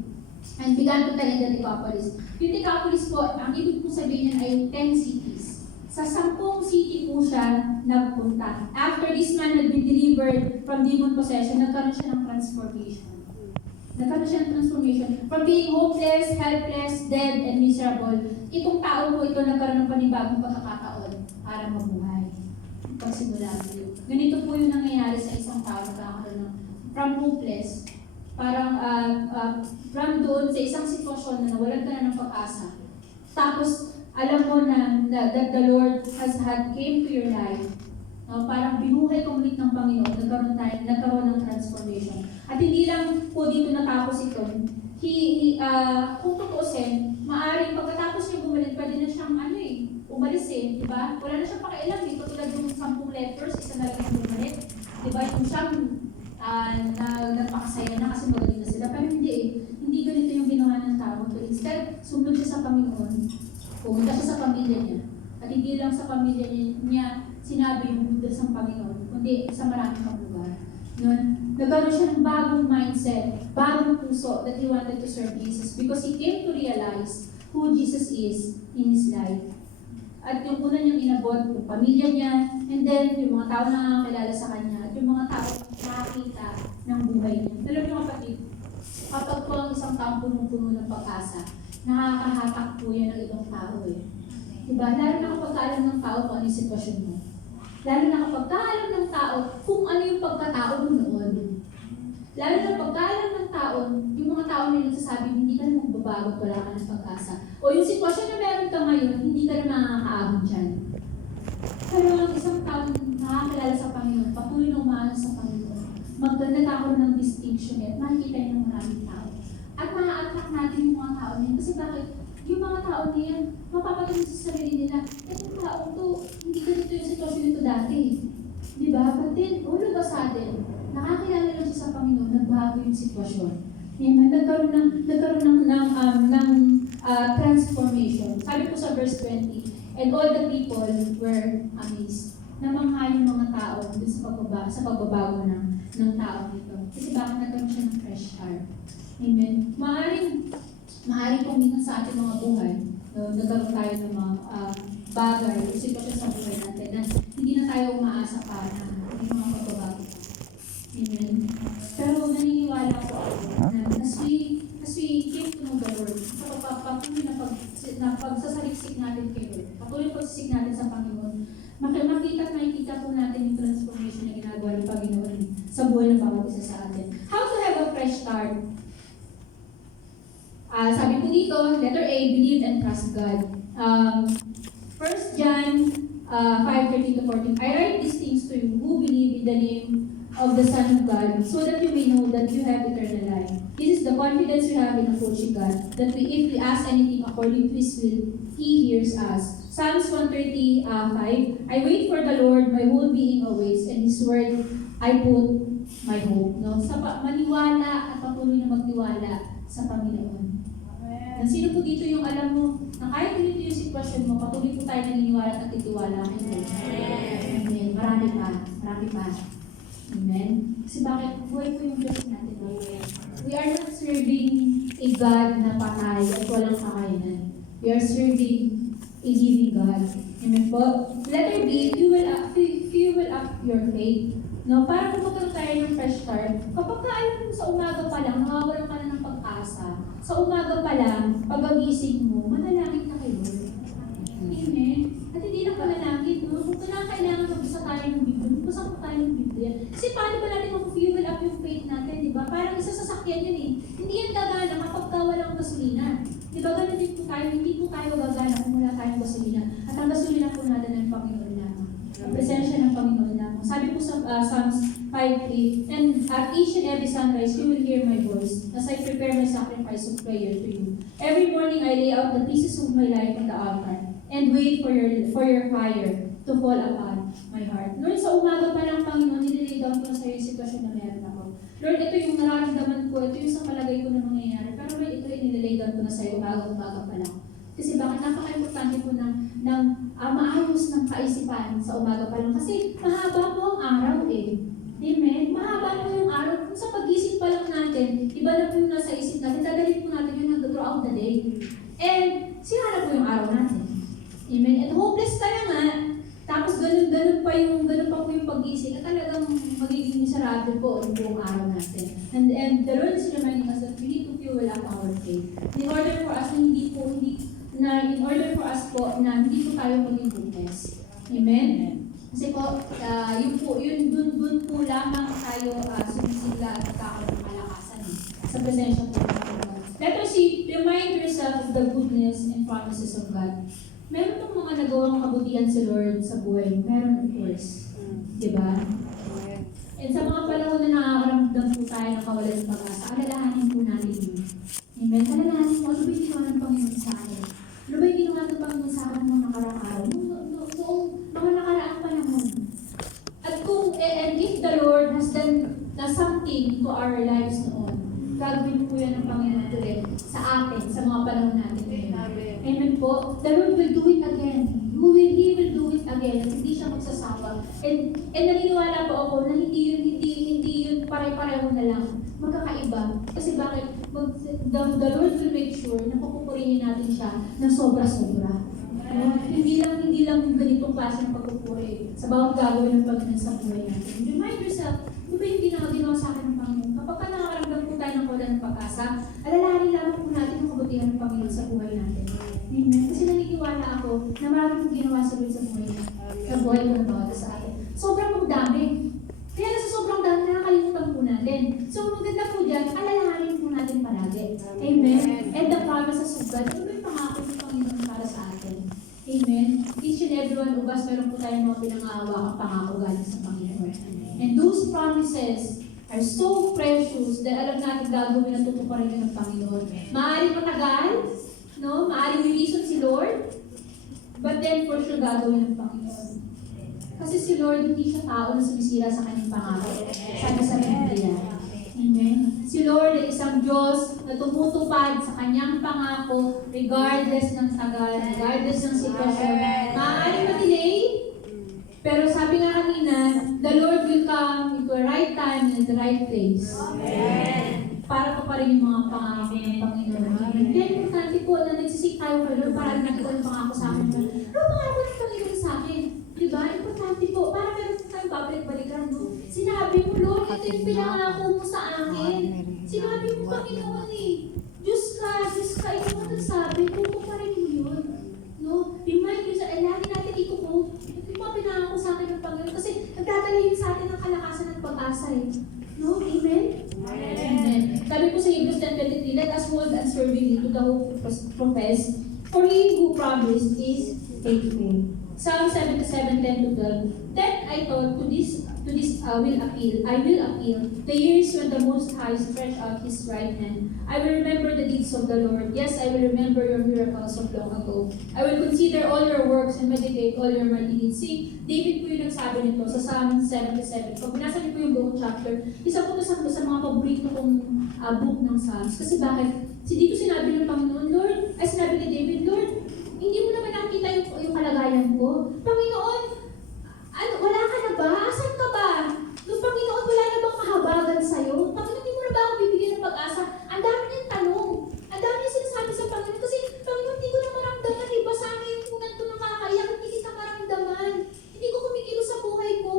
and began to tell in the Decapolis. Yung Decapolis po, ang ibig kong sabihin niyan ay 10 cities. Sa 10 city po siya nagpunta. After this man had been delivered from demon possession, nagkaroon siya ng transformation. From being hopeless, helpless, dead, and miserable, itong tao po ito nagkaroon ng panibagong pagkakataon para mabuhay. Pagsimula mo. Ganito po yung nangyayari sa isang tao nagkakaroon ng from hopeless, parang from doon sa isang sitwasyon na nawalan ka na ng pag-asa. Tapos, alam mo na that the Lord came to your life. Parang binuhay ka ulit ng Panginoon, nagkaroon ng transformation. At hindi lang po dito natapos ito. Kung tutuusin, maaaring pagkatapos niya bumalik, pwede na siyang umalis diba? Wala na siyang pakialam tulad yung 10 lepers, isa na lang yung bumalik. Diba? Yung siyang nagpakasaya na kasi magaling na sila. Pero hindi ganito yung ginawa ng tao. So instead, sumunod siya sa Panginoon. Pumunta siya sa pamilya niya. At hindi lang sa pamilya niya sinabi yung budas ng Panginoon, kundi sa maraming pang lugar. Nagkaroon siya ng bagong mindset, bagong puso that he wanted to serve Jesus because he came to realize who Jesus is in his life. At yung una niyang inabot, yung pamilya niya, and then yung mga tao na nakakilala sa kanya, at yung mga tao nakakita ng buhay niya. Alam niyo kapatid, kapag po ang isang tao punong-puno ng pag-asa, nakakahatak po yan ng ibang tao Diba? Lalo na kapag alam ng tao kung ano yung sitwasyon mo. Lalo na kapag alam ng tao kung ano yung pagkatao mo noon. Lalo na pagka alam ng tao, yung mga tao na nagsasabi, hindi ka na magbabago at wala ka ng pag-asa. O yung sitwasyon na meron ka ngayon, hindi ka na makakaabot dyan. Pero ang isang tao na nakakilala sa Panginoon, patuloy na umaasa sa Panginoon, magkakaroon ng distinction at makikita niya ng maraming tao. At ma-attract natin yung mga tao niyan. Kasi bakit? Yung mga tao niyan, mapapatunod sa sarili nila, itong tao to, hindi ganito yung sitwasyon nito dati. Diba? But then, all of a sudden, nakakilala lang siya sa Panginoon, nagbago yung sitwasyon. Amen. Nagkaroon ng transformation. Sabi po sa verse 20, and all the people were amazed. Namangha yung mga tao dun sa pagbabago ng tao dito. Kasi bakit nagkaroon siya ng fresh start. Amen. Maaaring kung minsan sa ating mga buhay, nagkaroon tayo ng mga bagay, sitwasyon sa buhay natin na hindi na tayo umaasa pa na may mga pagbabago. Amen. Pero naniniwala ko ako na as we came to know the Lord, sa patuloy na pagsasaliksik natin kay Lord, patuloy pagsasik natin sa Panginoon, makikita po natin yung transformation na ginagawa ng Panginoon sa buhay ng bawat isa sa atin. How to have a fresh start? Sabi po dito, letter A, believe and trust God. 1 John 5:13-14, I write these things to you who believe in the name of the Son of God, so that you may know that you have eternal life. This is the confidence we have in approaching God, that if we ask anything according to His will, He hears us. Psalms 130:5, I wait for the Lord, my whole being always, and His word I put my hope. No? Maniwala at patuloy na magtiwala sa Panginoon. Amen. Sino po dito yung alam mo na kahit ganito yung sitwasyon mo, patuloy po tayo naniniwala at nagtitiwala kay Lord. Amen. Marami pa. Amen. Kasi bakit? Buhay po yung Diyos natin. We are not serving a God na patay at walang kakayanan. We are serving a living God. Amen po? Letter B, fuel up your faith. No, para kung magkaroon tayo ng fresh start, kapag alam mo sa umaga pa lang, nawawalan ka na ng pag-asa. Sa umaga pa lang, pag-agising mo, manalangin ka kay Lord. Amen. At hindi lang panalangin, no? Kung kailangan magbasa tayo ng Biblia, magbasa po tayo ng Biblia. Kasi paano ba natin mag-fuel up yung faith natin, di ba? Parang isa sa sakyan yun eh. Hindi yan gagana kapag walang gasolina. Di ba ganun din po tayo, hindi po tayo gagana kung wala tayong gasolina. At ang gasolina po natin ng Panginoon lamang. Ang presensya ng Panginoon lamang. Sabi po sa Psalms 5:3, and at each and every sunrise, you will hear my voice as I prepare my sacrifice of prayer to you. Every morning, I lay out the pieces of my life on the altar and wait for your fire to fall upon my heart. Lord, sa umaga pa lang, Panginoon, nililay down ko sa iyo yung sitwasyon na meron ako. Lord, ito yung nararamdaman ko, ito yung sa palagay ko na mangyayari. Pero Lord, ito yung nililay down ko na sa iyo umaga pa lang. Kasi bakit napaka-importante po ng maayos ng kaisipan sa umaga pa lang. Kasi mahaba po ang araw eh. Amen? Mahaba po yung araw. Kung sa pag-isip pa lang natin, iba na po yung nasa isip natin, dadalhin po natin yun throughout the day. And sira na po yung araw natin. Amen? And hopeless ka na nga, tapos ganun pa po yung pag-isip, at talagang magiging miserable po ang buong araw natin. And the Lord is reminding us that we need to fuel up our faith. In order for us na hindi po tayo maging hopeless. Amen? Kasi po, dun po lamang tayo sumisigla at nagkakaroon ng kalakasan sa presensya po ng Panginoon. Let us remind yourself of the goodness and promises of God. Meron pong mga nagawang kabutihan si Lord sa buhay. Meron, of course. Diba? And sa mga panahon na nakakaramdam po tayo ng kawalan ng pag-asa, alalahanin po natin yun. Amen? Alalahanin po, ano ba yung ginawa ng Panginoon sa akin? Ano ba yung ginawa ng Panginoon sa akin noong nakaraang araw? Noong mga nakaraang panahon. At if the Lord has done something to our lives noon, gagawin po yan ng Panginoon today sa atin, sa mga panahon natin. Amen po? The Lord will do it again. He will do it again. At hindi siya magsasawa. And naniniwala po ako na hindi yun pare-pareho na lang. Magkakaiba. Kasi bakit? The Lord will make sure na pupurihin natin siya ng sobra-sobra. Hindi lang yung ganitong klase ng pagpupuri sa bawat gagawin ng Panginoon sa buhay natin. Remind yourself, ano ba yung ginawa sa akin ng Panginoon? Kapag nakakaramdam po tayo ng wala ng pag-asa, alalahanin lamang po natin ang kabutihan ng Panginoon sa buhay natin. Amen. Kasi naniniwala ako na marami kong ginawa sa Lord sa buhay niya. Sa buhay ko na bawat sa atin. Sobrang pong dami. Kaya nasa sobrang dami nakakalimutan po natin. So, maganda po dyan, alalahanin po natin palagi. Amen. And the promises of God. Ano ba yung pangako ng Panginoon para sa atin? Amen. Each and every one of us, meron po tayong mga pinangahawakang pangako galing sa Panginoon. And those promises are so precious that alam natin gagawin at tutuparin ka ng Panginoon. Maaaring matagal, no? Maaaring may reason si Lord, but then for sure gagawin ng Panginoon. Kasi si Lord, hindi siya tao na sumisira sa kanyang pangako. Sabi sa Biblia. Amen. Si Lord ay isang Diyos na tumutupad sa kanyang pangako regardless ng tagal, regardless ng sitwasyon. Maaaring ma-delay, pero sabi nga kanina, the Lord will come into a right time and the right place. Amen. Para pa rin yung mga pangako ng Panginoon. Kaya importante po na nagsisik tayo kay Lord para nagkaroon ng pangako sa akin. Ano pangako ng Panginoon sa akin? Diba? Importante po. Para meron po tayong babalik-balikan. No? Sinabi mo, Lord, ito yung pinangako mo sa akin. Sinabi mo, Panginoon Diyos ka, ito mo nagsabi, tutuparin mo yun. No? Remind you lagi natin ito po. Ito yung mga pinangako sa akin ng Panginoon. Kasi nagdadala yun sa atin ng kalakasan at pag-asa No? Amen? Amen. Sabi po sa Hebrews 10:23, let us hold unswervingly to the hope profess, for he who promised is faithful. Psalm 77:10-12. Then I thought, to this I will appeal. The years when the Most High stretched out His right hand. I will remember the deeds of the Lord. Yes, I will remember your miracles of long ago. I will consider all your works and meditate all your mighty deeds. See, David po yung nagsabi nito sa Psalm 77. Pag binasa niyo po yung buong chapter, isa po ito sa mga paborito kong book ng Psalms. Kasi bakit? Dito sinabi ng Panginoon, Lord, ay sinabi ni David, Lord, hindi mo naman nakita yung kalagayan ko. Panginoon, wala ka na ba? Asan ka ba? Nung Panginoon, wala na bang kahabagan sa'yo? Panginoon, hindi mo na ba ako bibigyan ng pag-asa? Ang dami niyang tanong. Ang dami niyang sinasabi sa Panginoon. Kasi, Panginoon, hindi ko na maramdaman. Basa nga yung punan ko ng kakaiyak. Hindi kita maramdaman. Hindi ko kumikilo sa buhay ko.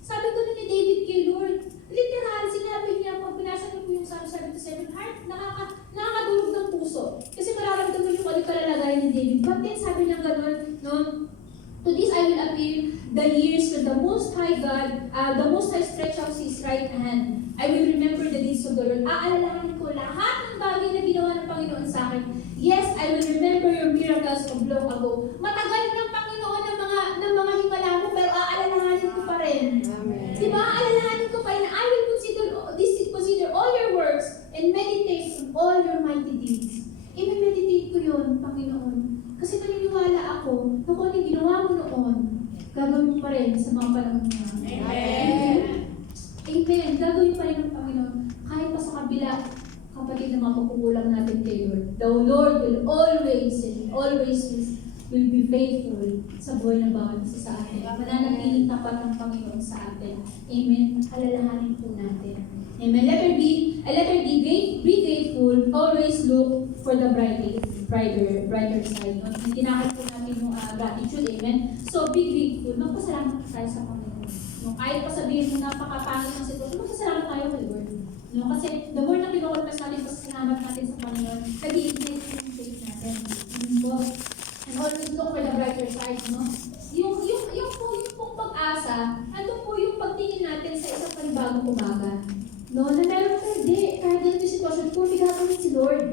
Sabi ko na ni David kay Lord. Literal, sinabi niya, pag binasa niyo po yung Psalm 77, heart, nakakadulog ng puso. Kasi mararamdaman yung kalalagayan ni David. But then, sabi niya gano'n, no? To this I will appeal the years when the Most High God, the Most High stretch out His right hand. I will remember the deeds of the Lord. Aalalahanin ko lahat ng bagay na ginawa ng Panginoon sa akin. Yes, I will remember your miracles of long ago. Matagal ng Panginoon ng mga himala mo, pero aalalahanin ko pa rin. Diba? Aalalahanin ko pa rin. I will consider all your works and meditate on all your mighty deeds. I-meditate ko yun, Panginoon. Kasi naniniwala ako na kung anong ginawa mo noon, gagawin mo pa rin sa mga panahon niya. Amen. Amen. Gagawin pa rin ng Panginoon. Kahit pa sa kabila, kapatid na mga pagkukulang natin kay Lord. The Lord will always will be faithful sa buhay ng bawat isa sa atin. Mananatiling tapat ng Panginoon sa atin. Amen. Alalahanin po natin. Amen. Letter D, be grateful, always look for the brighter side. No? Tinakal po natin yung gratitude, amen? So, be grateful. Magpasalamat tayo sa Panginoon. No? Kahit pa sabihin mo napakapangit ng sitwasyon, magpasalamat tayo kay Lord. No? Kasi the more na pinakontas natin, pasasalamat natin sa Panginoon, nag-i-ignite yung faith natin. And always look for the brighter side, no? Yung pong pag-asa, ano po yung pagtingin natin sa isang panibagong umaga? No, na meron tayo, kahit ganito yung sitwasyon po, may gagawin si Lord.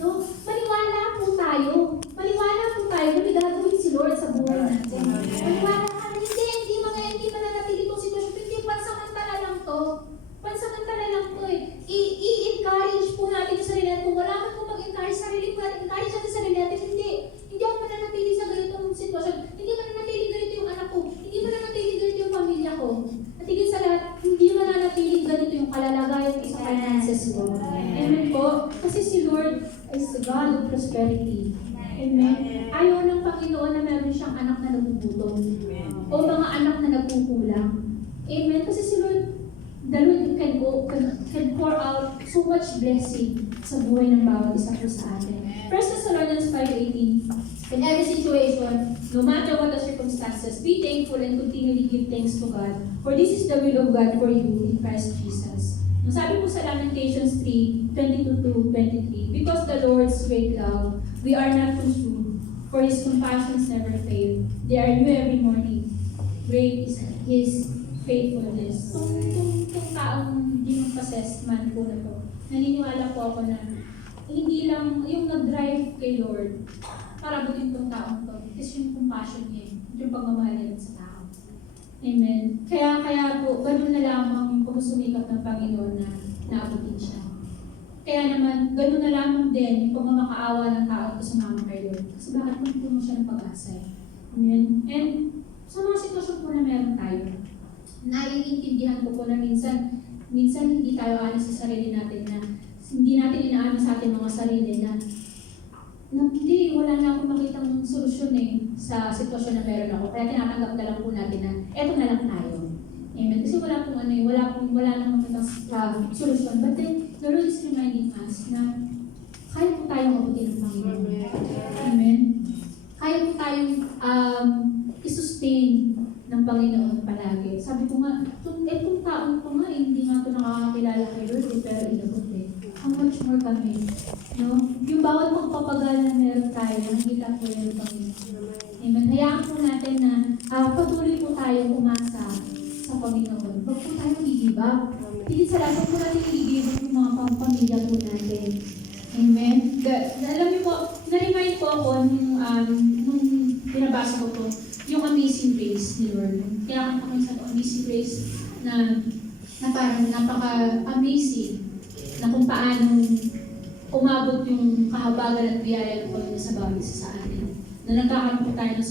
No? Maniwala po tayo na may gagawin si Lord sa buhay natin. Maniwala ka na, hindi mananatili itong sitwasyon, hindi, pansamantala lang to. Pansamantala lang to I-encourage po natin yung sarili natin. Kung wala man po mag-encourage sarili po natin, encourage natin sarili natin, hindi ako mananatili sa ganitong sitwasyon. Hindi mananatili ganito yung anak ko. Hindi mananatili ganito yung pamilya ko. At higit sa lahat, hindi mananatili ganito yung kalalagayan ko sa finances ko. Amen po. Kasi si Lord is the God of prosperity. Amen. Ayaw ng Panginoon na meron siyang anak na nagugutom. O mga anak na nagkukulang. Amen. Kasi si Lord, the Lord can pour out so much blessing sa buhay ng bawat isa po sa atin. 1 Thessalonians 5:18. In every situation, no matter what the circumstances, be thankful and continually give thanks to God. For this is the will of God for you in Christ Jesus. Sabi po sa Lamentations 3:22-23, because the Lord's great love, we are not consumed, For His compassions never fail. They are new every morning. Great is His faithfulness. Itong taong demon-possessed man po na to, naniniwala po ako na hindi lang yung nag-drive kay Lord para abutin itong taong to. Kasi yung compassion niya, yung pagmamahal niya sa tao. Amen. Kaya po, ganun na lamang yung pagsusumikap ng Panginoon na naabutin siya. Kaya naman, ganun na lamang din yung pagmamakaawa ng tao to sa mga kay Lord. Kasi bakit mo siya ng pag-asa? Amen. And sa mga sitwasyon po na meron tayo, naiintindihan ko po na minsan hindi tayo alis sa sarili natin na hindi natin inaano sa ating mga sarili na hindi, wala na akong makitang solusyon sa sitwasyon na meron ako. Kaya tinatanggap na lang po natin na eto na lang tayo. Amen. Kasi wala nang makitang solusyon. But then, the Lord is reminding us na kaya po tayong mabuti ng Panginoon. Amen. Kaya po tayong i-sustain ng Panginoon palagi. Sabi ko nga, etong taon ko nga, hindi nga ito nakakakilala kay Lord, pero inabot How much more kami? No? Yung bawat pagpapagal na meron tayo, nakikita po yung Panginoon. Amen. Hayaan po natin na patuloy po tayo umasa sa Panginoon. Huwag po tayo i-give-up. Higit sa lahat, po natin i-give yung mga pamilya po natin. Amen. Alam niyo po, na-remind po ako nung binabasa ko po, yung Amazing Grace ni Lord. Kaya ako sa Amazing Grace na parang napaka-amazing na kung paano umabot yung kahabagan at biyaya ng Panginoon sa bawat isa sa atin. Na nagkakaroon po tayo ng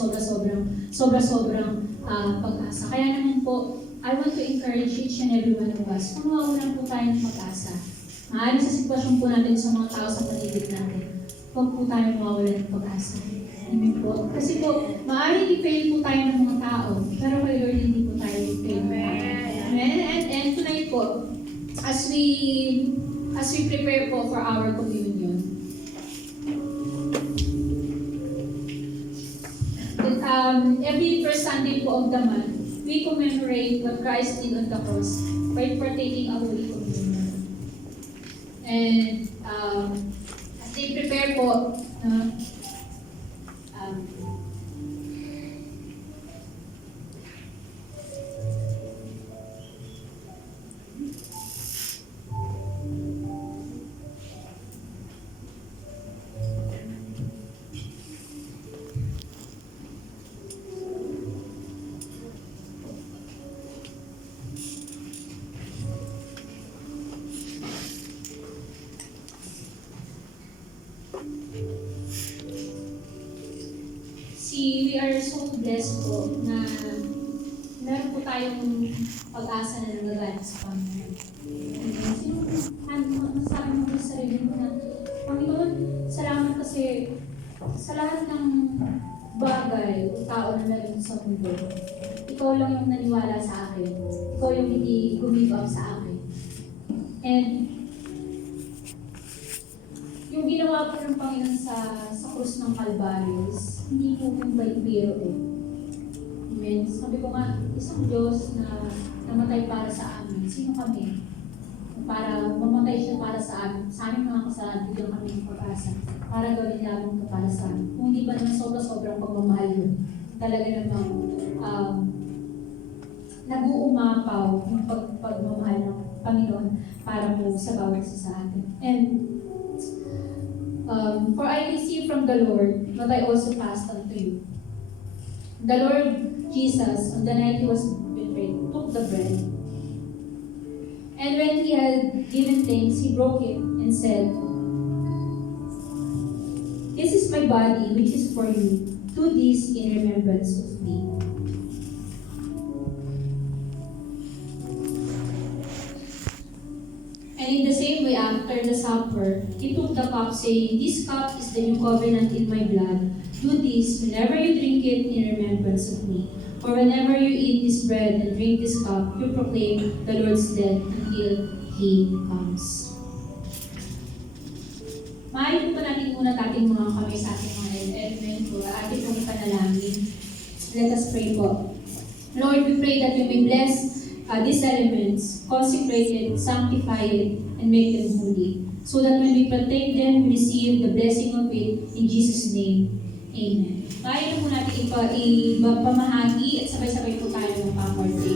sobra-sobrang pag-asa. Kaya naman po, I want to encourage each and every one of us kung mawawalan po tayo ng pag-asa. Maaaring sa sitwasyon po natin sa mga tao sa paligid natin, huwag po tayo mawawalan ng pag-asa. Amen po. Kasi po, maaaring i-fail po tayo ng mga tao, pero kay Lord hindi po tayo i-fail. Amen. And tonight po, as we prepare po for our communion. Every first Sunday po of the month, we commemorate what Christ did on the cross by partaking of Holy Communion. And as they prepare po, we are so blessed po na meron po tayong pag-asa na nagagana sa Panginoon. Masasabi mo sa sarili mo na, Panginoon, salamat kasi sa lahat ng bagay o tao na meron sa mundo, ikaw lang yung naniwala sa akin. Ikaw yung hindi give up sa akin. And yung ginawa po ng Panginoon sa krus ng Calvario, hindi po yung biro Amen. Sabi ko nga, isang Diyos na namatay para sa amin. Sino kami? Para mamatay siya para sa amin. Sa aming mga kasalanan, bigyan kami ng pag-asa. Para gawin lamang ito para sa amin. Kung hindi ba naman sobrang pagmamahal yun. Talaga namang nag-uumapaw yung pagmamahal ng Panginoon para po sa bawat isa sa atin. And for I received from the Lord what I also passed on to you. The Lord Jesus, on the night He was betrayed, took the bread. And when He had given thanks, He broke it and said, "This is my body, which is for you. Do this in remembrance of me." And in the same way, after the supper, He took the cup, saying, "This cup is the new covenant in my blood. Do this whenever you drink it in remembrance of me. For whenever you eat this bread and drink this cup, you proclaim the Lord's death until He comes." Maaari po natin muna ating mga kamay sa ating mga element po, ating pong ipanalangin. Let us pray po. Lord, we pray that you may bless these elements, consecrate it, sanctify it, and make them holy, so that when we partake them, we receive the blessing of it in Jesus' name. Amen. Kaya na po natin ipamahagi at sabay-sabay po tayo ng pamorte.